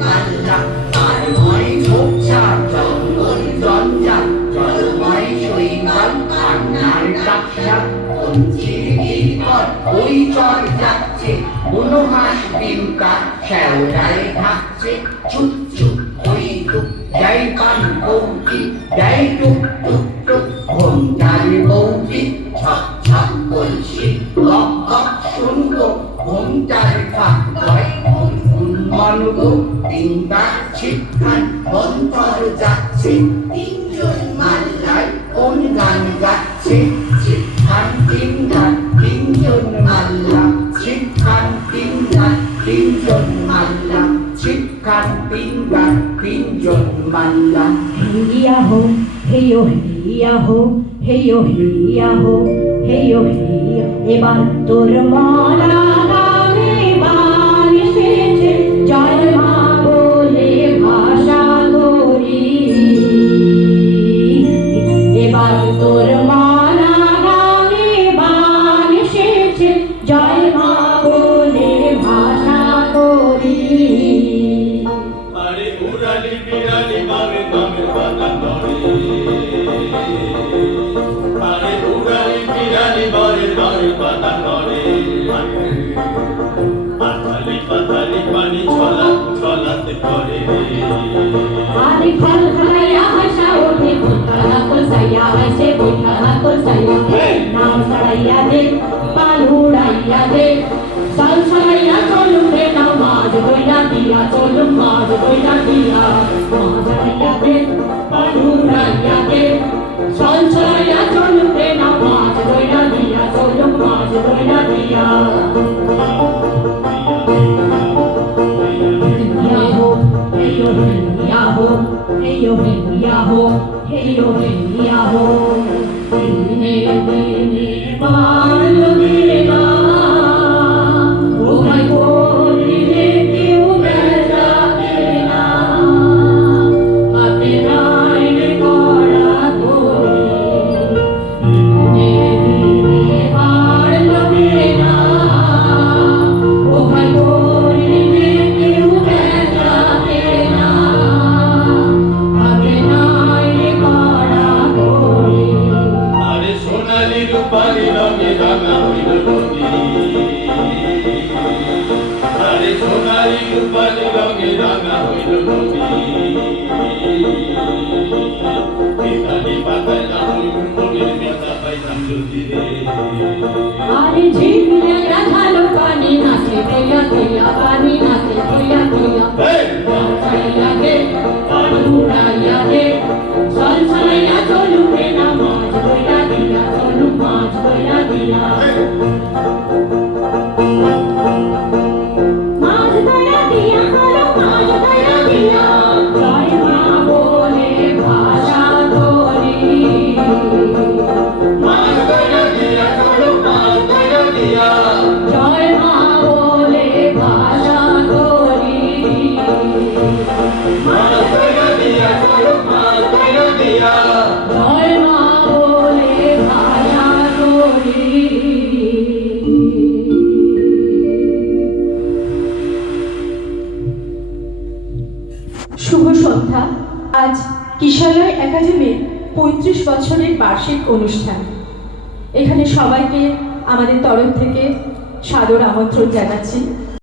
মাল্লা পারময় ঝোপঝাড় জঙ্গল জঞ্জাল জলময় শৈবাল কান্নার ডাকশাক পঞ্চির গিরপর ওই চর যাচ্ছে বুনো হাঁস ডিমকা শ্যাওলায় থাকছে চুপ চুপ ওই টুক যাই পান কৌটি যাই টুক টুক টুক ঘোমটার বৌটি ছপ ছপ কলসি বক বক শুনবো ঘোমটার ফাঁক গয় মনগো তিনবার ছিটখান বন্তর যাচ্ছে তিনজন মাল্লার কোন গান গাচ্ছে ছিটখান তিন গান তিনজন মাল্লা ছিটখান তিন গান তিনজন মাল্লা ছিটখান তিন গান তিনজন মাল্লা হেইয়া হো হেইও হেইয়া হো হেইও হেইয়া হো হেইও হেইয়া এবার তোর মালা গানে বান এসেছে জয় মা বলে ভাষা করি এবার তোর মালা গানে বান এসেছে জয় মা বলে ভাষা করি আরে উড়ালি বিড়ালি মামের মামের পাতা নড়ে আরে উড়ালি বিড়ালি মামের মামের পাতা নড়ে পাতালি পাতালি পানি ছলা ছলাতে পড়ে আরে খল খলাইয়া হাসা ওঠে বৈঠালা কল সাইয়া হাসে বৈঠালা কল সাইয়া নাম সারাইয়া দে পাল উড়াইয়া দে সাল সারাইয়া চলুন রে নামাজ বইলা দিয়া চলুন মাজ বইলা দিয়া মাজ সারাইয়া দে পাল উড়াইয়া দে সাল সারাইয়া চলুন রে নামাজ বইলা দিয়া চলুন মাজ বইলা দিয়া Heyo heyo heyo heyo dine dine balmela oh my god dine kiu beta ena ate naine kora tori dine dine balmela oh my god dine kiu beta ena আরে সোনালি রূপালি রঙে রাঙা হইল নদী আরে সোনালি রূপালি রঙে রাঙা হইল নদী পিতালি পাতায় রাহুল মনের মেতা পাইতাম যদি রে আরে ঝিমলে রাখালো পানি নাচে দেয়া দেয়া পানি নাচে দেয়া দেয়া সাইয়া দে পাড়ুড়াইয়া দে সাল সাইয়া চলু রে নামাজ বইলা দিয়া চলু মাছ বইলা দিয়া মাছ দয়া দিয়া চলু মাছ দয়া দিয়া জয় মা বলে ভাষা ধরি মাছ দয়া দিয়া চলো মাছ দয়া দিয়া জয় মা বলে ভাষা করি মাছ দয়া দিয়া চলো মাছ দয়া দিয়া জয় মা বলে ভাষা করি শুভ সন্ধ্যা। আজ কিশলয় একাডেমির ৩৫ বছরের বার্ষিক অনুষ্ঠান। এখানে সবাইকে আমাদের তরফ থেকে সাদর আমন্ত্রণ জানাচ্ছি।